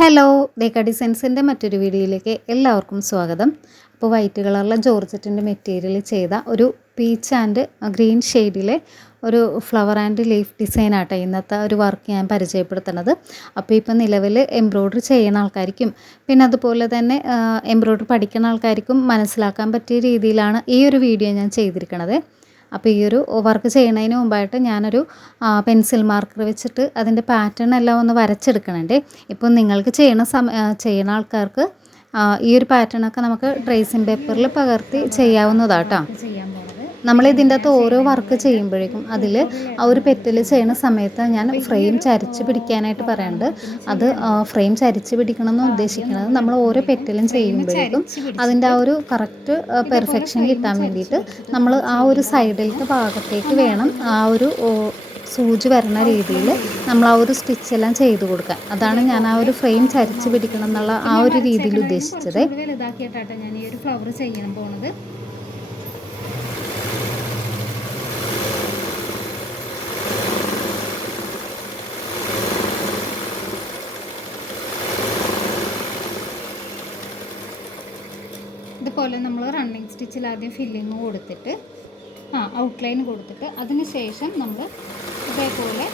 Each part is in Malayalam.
ഹലോ, ഡേക്ക ഡിസൈൻസിൻ്റെ മറ്റൊരു വീഡിയോയിലേക്ക് എല്ലാവർക്കും സ്വാഗതം. അപ്പോൾ വൈറ്റ് കളറിലെ ജോർജറ്റിൻ്റെ മെറ്റീരിയൽ ചെയ്ത ഒരു പീച്ച് ആൻഡ് ഗ്രീൻ ഷെയ്ഡിലെ ഒരു ഫ്ലവർ ആൻഡ് ലീഫ് ഡിസൈൻ ആട്ടെ ഇന്നത്തെ ഒരു വർക്ക് ഞാൻ പരിചയപ്പെടുത്തുന്നത്. അപ്പോൾ ഇപ്പം നിലവിൽ എംബ്രോയ്ഡറി ചെയ്യുന്ന ആൾക്കാർക്കും പിന്നെ അതുപോലെ തന്നെ എംബ്രോയ്ഡറി പഠിക്കുന്ന ആൾക്കാർക്കും മനസ്സിലാക്കാൻ പറ്റിയ രീതിയിലാണ് ഈ ഒരു വീഡിയോ ഞാൻ ചെയ്തിരിക്കുന്നത്. അപ്പോൾ ഈ ഒരു വർക്ക് ചെയ്യുന്നതിന് മുമ്പായിട്ട് ഞാനൊരു പെൻസിൽ മാർക്കർ വെച്ചിട്ട് അതിൻ്റെ പാറ്റേൺ എല്ലാം ഒന്ന് വരച്ചെടുക്കണുണ്ട്. ഇപ്പോൾ നിങ്ങൾക്ക് ചെയ്യുന്ന ആൾക്കാർക്ക് ഈ ഒരു പാറ്റേണൊക്കെ നമുക്ക് ട്രേസിങ് പേപ്പറിൽ പകർത്തി ചെയ്യാവുന്നതാട്ടോ. നമ്മളിതിൻ്റെ അകത്ത് ഓരോ വർക്ക് ചെയ്യുമ്പോഴേക്കും അതിൽ ആ ഒരു പെറ്റൽ ചെയ്യുന്ന സമയത്ത് ഞാൻ ഫ്രെയിം ചരിച്ച് പിടിക്കാനായിട്ട് പറയുന്നുണ്ട്. അത് ഫ്രെയിം ചരിച്ച് പിടിക്കണം എന്ന് ഉദ്ദേശിക്കുന്നത് നമ്മൾ ഓരോ പെറ്റലും ചെയ്യുമ്പോഴേക്കും അതിൻ്റെ ആ ഒരു കറക്റ്റ് പെർഫെക്ഷൻ കിട്ടാൻ വേണ്ടിയിട്ട് നമ്മൾ ആ ഒരു സൈഡിലത്തെ ഭാഗത്തേക്ക് വേണം ആ ഒരു സൂചി വരുന്ന രീതിയിൽ നമ്മൾ ആ ഒരു സ്റ്റിച്ചെല്ലാം ചെയ്ത് കൊടുക്കാൻ. അതാണ് ഞാൻ ആ ഒരു ഫ്രെയിം ചരിച്ച് പിടിക്കണം എന്നുള്ള ആ ഒരു രീതിയിൽ ഉദ്ദേശിച്ചത്. വലുതാക്കിയിട്ടാട്ടോ ഞാൻ ഈ ഒരു ഫ്ലവർ ചെയ്യാൻ പോകുന്നത്. ഇതുപോലെ നമ്മൾ റണ്ണിങ് സ്റ്റിച്ചിൽ ആദ്യം ഫില്ലിങ് കൊടുത്തിട്ട് ഔട്ട്ലൈൻ കൊടുത്തിട്ട് അതിന് ശേഷം നമ്മൾ ഇതേപോലെ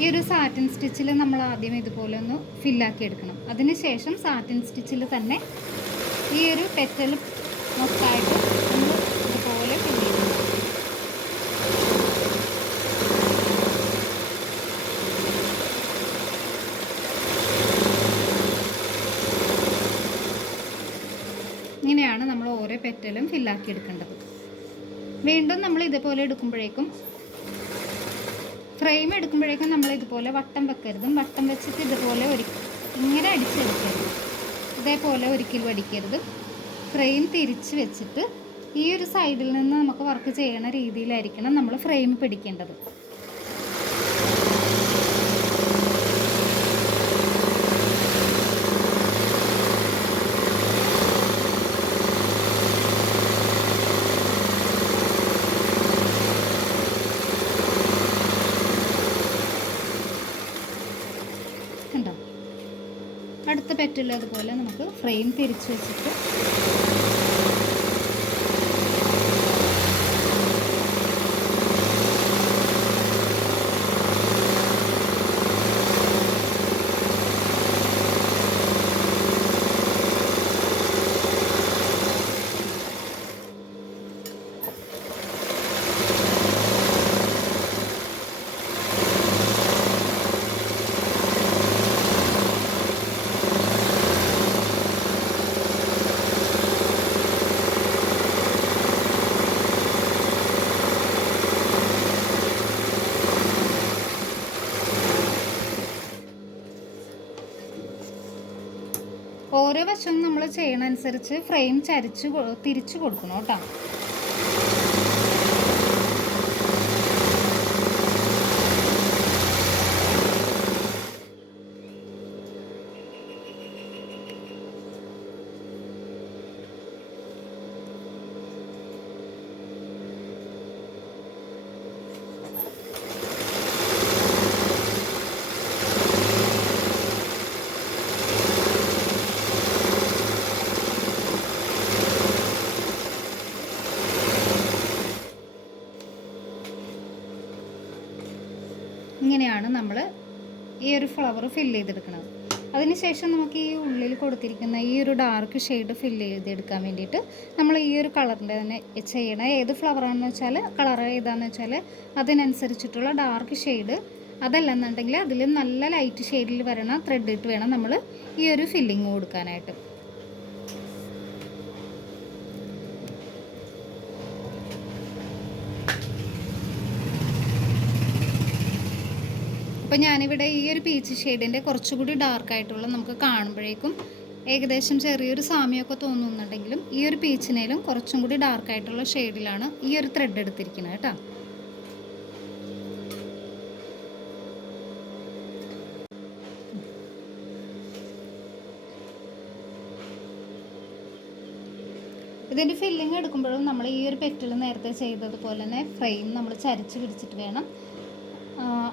ഈ ഒരു സാറ്റിൻ സ്റ്റിച്ചിൽ നമ്മൾ ആദ്യം ഇതുപോലെ ഒന്ന് ഫില്ലാക്കി എടുക്കണം. അതിന് ശേഷം സാറ്റിൻ സ്റ്റിച്ചിൽ തന്നെ ഈ ഒരു പെറ്റൽ മൊത്തമായിട്ട് നമ്മൾ ഇതുപോലെ ഫില്ല് ചെയ്യണം. ഇങ്ങനെയാണ് നമ്മൾ ഓരോ പെറ്റലും ഫില്ലാക്കി എടുക്കേണ്ടത്. വീണ്ടും നമ്മൾ ഇതുപോലെ എടുക്കുമ്പോഴേക്കും ഫ്രെയിം എടുക്കുമ്പോഴേക്കും നമ്മൾ ഇതുപോലെ വട്ടം വെക്കരുതും. വട്ടം വെച്ചിട്ട് ഇതുപോലെ ഇങ്ങനെ അടിച്ചെടുക്കരുത്. ഇതേപോലെ ഒരിക്കലും അടിക്കരുത്. ഫ്രെയിം തിരിച്ച് വെച്ചിട്ട് ഈ ഒരു സൈഡിൽ നിന്ന് നമുക്ക് വർക്ക് ചെയ്യണ രീതിയിലായിരിക്കണം നമ്മൾ ഫ്രെയിം പിടിക്കേണ്ടത്. ഉണ്ടോ? അടുത്ത പെറ്റിൽ അതുപോലെ നമുക്ക് ഫ്രെയിം തിരിച്ച് വെച്ചിട്ട് ഓരോ വശവും നമ്മൾ ചെയ്യണനുസരിച്ച് ഫ്രെയിം തിരിച്ചു കൊടുക്കണം കേട്ടോ. ഇങ്ങനെയാണ് നമ്മൾ ഈ ഒരു ഫ്ലവർ ഫില്ല് ചെയ്തെടുക്കുന്നത്. അതിനുശേഷം നമുക്ക് ഈ ഉള്ളിൽ കൊടുത്തിരിക്കുന്ന ഈ ഒരു ഡാർക്ക് ഷെയ്ഡ് ഫില്ല് ചെയ്തെടുക്കാൻ വേണ്ടിയിട്ട് നമ്മൾ ഈ ഒരു കളറിൻ്റെ തന്നെ ചെയ്യണം. ഏത് ഫ്ലവറാണെന്ന് വെച്ചാൽ കളർ ഏതാണെന്ന് വെച്ചാൽ അതിനനുസരിച്ചിട്ടുള്ള ഡാർക്ക് ഷെയ്ഡ്, അതല്ലെന്നുണ്ടെങ്കിൽ അതിൽ നല്ല ലൈറ്റ് ഷെയ്ഡിൽ വരണ ത്രെഡ് ഇട്ട് വേണം നമ്മൾ ഈ ഒരു ഫില്ലിങ് കൊടുക്കാനായിട്ട്. അപ്പോൾ ഞാനിവിടെ ഈ ഒരു പീച്ച് ഷെയ്ഡിൻ്റെ കുറച്ചുകൂടി ഡാർക്കായിട്ടുള്ള നമുക്ക് കാണുമ്പോഴേക്കും ഏകദേശം ചെറിയൊരു സാമ്യമൊക്കെ തോന്നുന്നുണ്ടെങ്കിലും ഈ ഒരു പീച്ചിനേലും കുറച്ചും കൂടി ഡാർക്കായിട്ടുള്ള ഷെയ്ഡിലാണ് ഈ ഒരു ത്രെഡ് എടുത്തിരിക്കുന്നത് കേട്ടോ. ഇതിൻ്റെ ഫില്ലിങ് എടുക്കുമ്പോഴും നമ്മൾ ഈ ഒരു പെറ്റിൽ നേരത്തെ ചെയ്തതുപോലെ തന്നെ ഫ്രെയിം നമ്മൾ ചരിച്ച് പിടിച്ചിട്ട് വേണം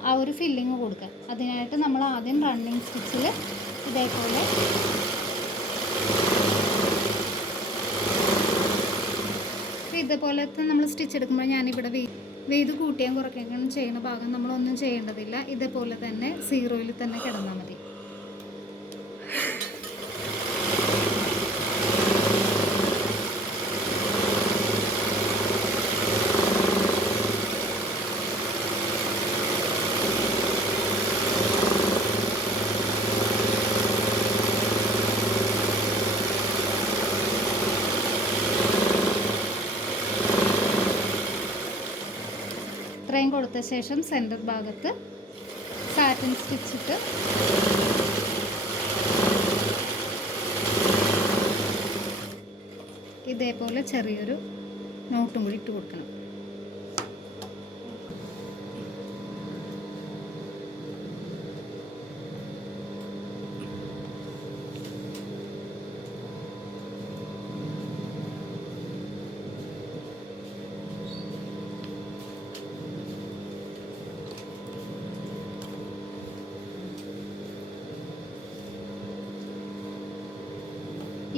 ആ ഒരു ഫില്ലിങ് കൊടുക്കാൻ. അതിനായിട്ട് നമ്മൾ ആദ്യം റണ്ണിങ് സ്റ്റിച്ചിൽ ഇതേപോലെ ഇതേപോലത്തെ നമ്മൾ സ്റ്റിച്ച് എടുക്കുമ്പോൾ ഞാനിവിടെ വെയ്ത് കൂട്ടിയാൻ കുറയ്ക്കുകയും ചെയ്യുന്ന ഭാഗം നമ്മളൊന്നും ചെയ്യേണ്ടതില്ല. ഇതേപോലെ തന്നെ 0-യിൽ തന്നെ കിടന്നാൽ മതി. ഇത്രയും കൊടുത്ത ശേഷം സെൻറ്റർ ഭാഗത്ത് സാറ്റിൻ സ്റ്റിച്ചിട്ട് ഇതേപോലെ ചെറിയൊരു നോട്ടും കൂടി ഇട്ട് കൊടുക്കണം.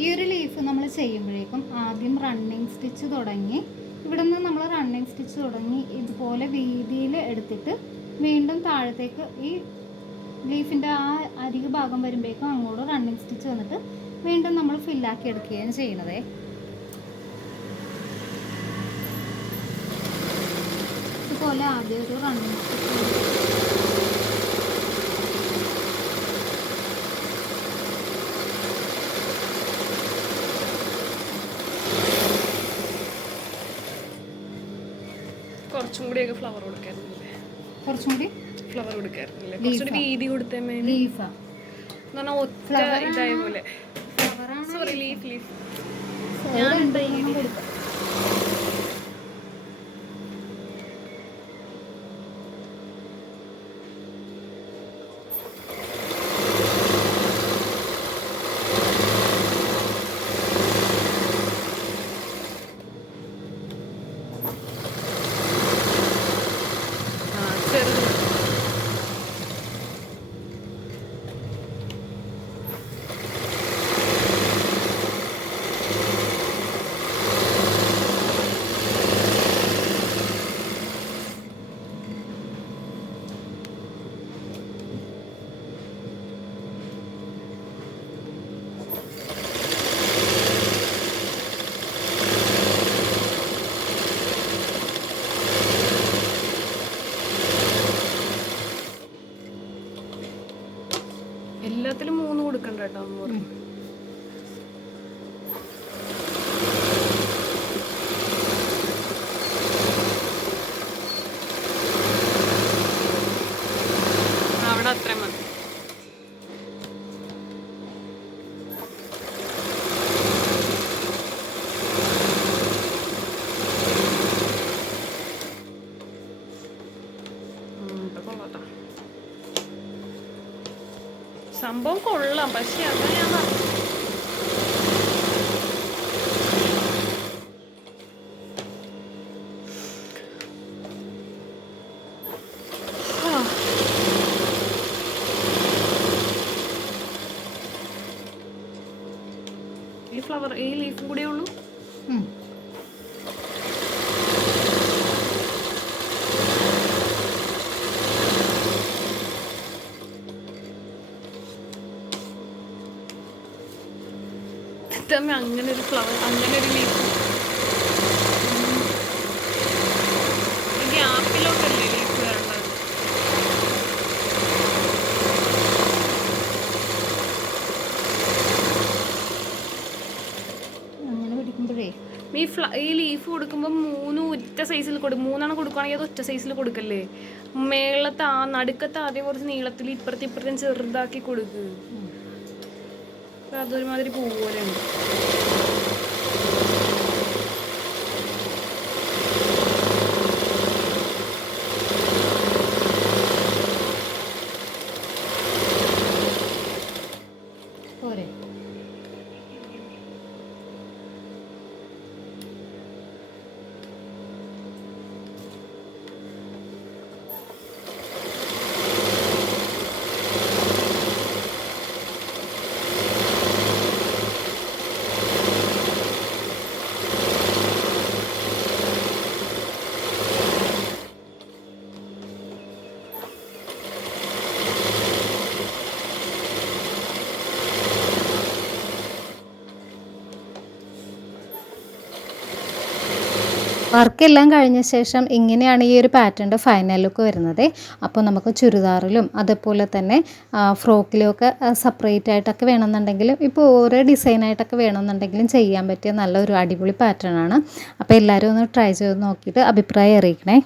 ഈ ഒരു ലീഫ് നമ്മൾ ചെയ്യുമ്പോഴേക്കും ആദ്യം റണ്ണിങ് സ്റ്റിച്ച് തുടങ്ങി ഇവിടെ നിന്ന് നമ്മൾ റണ്ണിങ് സ്റ്റിച്ച് തുടങ്ങി ഇതുപോലെ വീതിയിൽ എടുത്തിട്ട് വീണ്ടും താഴത്തേക്ക് ഈ ലീഫിൻ്റെ ആ അരികു ഭാഗം വരുമ്പോഴേക്കും അങ്ങോട്ട് റണ്ണിങ് സ്റ്റിച്ച് വന്നിട്ട് വീണ്ടും നമ്മൾ ഫില്ലാക്കി എടുക്കുകയാണ് ചെയ്യുന്നത്. ഇതുപോലെ ആദ്യം ഒരു റണ്ണിങ് സ്റ്റിച്ച് കുറച്ചും കൂടിയൊക്കെ ഫ്ലവർ കൊടുക്കായിരുന്നില്ലേ? കുറച്ചും കൂടി ഫ്ലവർ കൊടുക്കായിരുന്നില്ലേ? കുറച്ചുകൂടി വീതി കൊടുത്തേ ലീഫാ ഒറ്റ ഇതായ പോലെ. സോറി, ലീഫ് ഞാൻ കൊടുക്കാം. എല്ലാത്തിലും 3 കൊടുക്കണ്ട കേട്ടോ. അവിടെ അത്രയും മതി. സംഭവം കൊള്ളാം, പക്ഷെ അത് ഞാൻ ഈ ഫ്ലവർ ഈ ലീഫും കൂടെ ഉള്ളൂ. അങ്ങനെ ഒരു ഫ്ലവർ, അങ്ങനെ ഒരു ലീഫ് ഗ്യാപ്പിലോട്ടല്ലേ ലീഫ് വേണ്ടത്? അങ്ങനെ പിടിക്കുമ്പോഴേ ഈ ലീഫ് കൊടുക്കുമ്പോൾ 3 ഒറ്റ സൈസിൽ കൊടുക്കും. 3 കൊടുക്കുകയാണെങ്കിൽ അത് ഒറ്റ സൈസിൽ കൊടുക്കല്ലേ. മേളത്തെ നടുക്കത്തെ ആദ്യം കുറച്ച് നീളത്തിൽ ഇപ്പുറത്തും ചെറുതാക്കി കൊടുക്കുക. അതൊരുമാതിരി പൂ പോലെയുണ്ട്. വർക്കെല്ലാം കഴിഞ്ഞ ശേഷം ഇങ്ങനെയാണ് ഈ ഒരു പാറ്റേണിൻ്റെ ഫൈനൽ ലുക്ക് വരുന്നത്. അപ്പോൾ നമുക്ക് ചുരിദാറിലും അതേപോലെ തന്നെ ഫ്രോക്കിലും ഒക്കെ സെപ്പറേറ്റ് ആയിട്ടൊക്കെ വേണമെന്നുണ്ടെങ്കിലും ഇപ്പോൾ ഓരോ ഡിസൈനായിട്ടൊക്കെ വേണമെന്നുണ്ടെങ്കിലും ചെയ്യാൻ പറ്റിയ നല്ലൊരു അടിപൊളി പാറ്റേൺ ആണ്. അപ്പോൾ എല്ലാവരും ഒന്ന് ട്രൈ ചെയ്ത് നോക്കിയിട്ട് അഭിപ്രായം അറിയിക്കണേ.